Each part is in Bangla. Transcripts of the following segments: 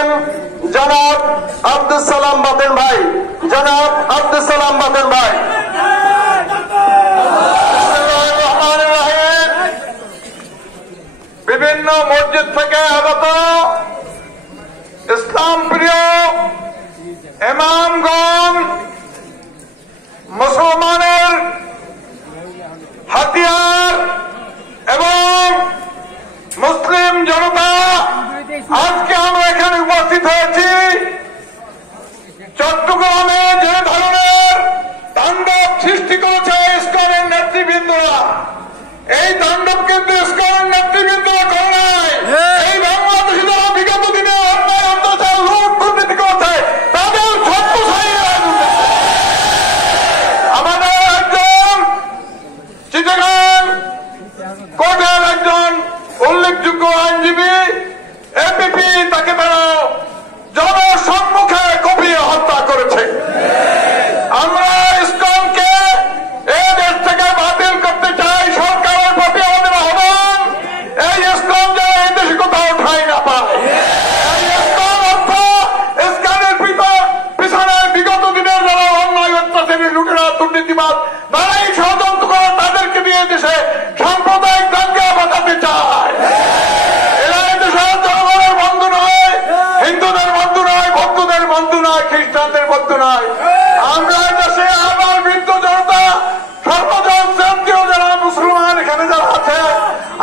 করবেন জনাব আব্দুল সালাম বাতেন ভাই। জনাব আব্দুল সালাম বাতেন ভাই। বিভিন্ন মসজিদ থেকে আগত ইসলাম প্রিয় ইমামগণ, মুসলমানের হাতিয়ার এবং মুসলিম জনতা, আজকে আমরা এখানে উপস্থিত হয়েছি চট্টগ্রামে যে ধরনের তাণ্ডব সৃষ্টি করেছে ইসকনের নেতৃবৃন্দরা, এই তাণ্ডব কিন্তু ইসকনের নেতৃবৃন্দরা করে নাই। এই বাংলাদেশে যারা বিগত দিনে অন্যায় অত্যাচার লুট দুর্নীতি করেছে তাদের ছোট্ট আমাদের একজন চিটাগাং কোর্টের একজন উল্লেখযোগ্য আইনজীবী এপিপি, তাকে তারা জনসম্মুখে কুপিয়ে হত্যা করেছে। আমরা ইসকনকে এই দেশ থেকে বাতিল করতে চাই। সরকারের প্রতি আমাদের আহ্বান, এই ইসকন যেন এই দেশে কোথাও ঠাঁই না পায়। এই ইসকন অর্থ ইসকনের পিছনে বিগত দিনের যারা অন্যায় অত্যাচারী লুটেরা দুর্নীতিবাদ তারাই ষড়যন্ত্র করে, তাদেরকে দিয়ে দেশে সাম্প্রদায়িক দাঙ্গা বাঁচাতে চায়। এরা এই দেশের জনগণের বন্ধু নয়, হিন্দুদের বন্ধু নয়, বৌদ্ধদের বন্ধু নয়, খ্রিস্টানদের বন্ধু নয়। আমরা এই দেশে আমার বৃদ্ধ জনতা, সর্বজন জাতীয় যারা মুসলমান এখানে যারা আছে,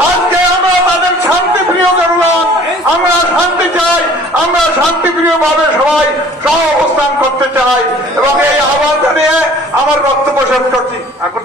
আজকে আমরা তাদের শান্তিপ্রিয় জনগণ, আমরা শান্তি চাই। আমরা শান্তিপ্রিয় ভাবে সবাই সহ অবস্থান করতে চাই এবং এই আহ্বান জানিয়ে আমার বক্তব্য শেষ করছি। এখন